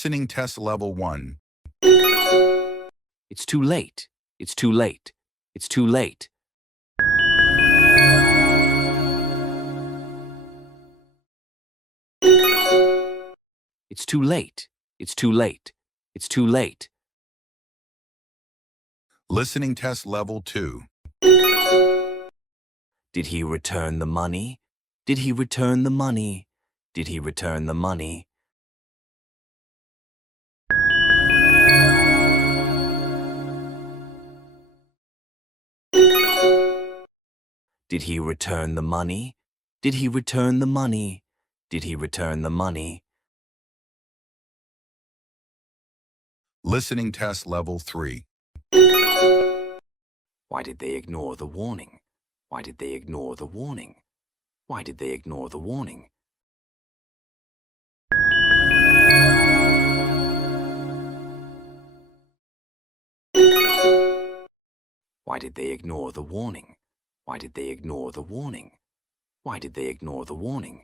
Listening test level 1. It's too late. It's too late. It's too late. It's too late. It's too late. It's too late. Listening test level 2. Did he return the money? Did he return the money? Did he return the money? Did he return the money? Did he return the money? Did he return the money? Listening test level 3. Why did they ignore the warning? Why did they ignore the warning? Why did they ignore the warning? Why did they ignore the warning? Why did they ignore the warning? Why did they ignore the warning?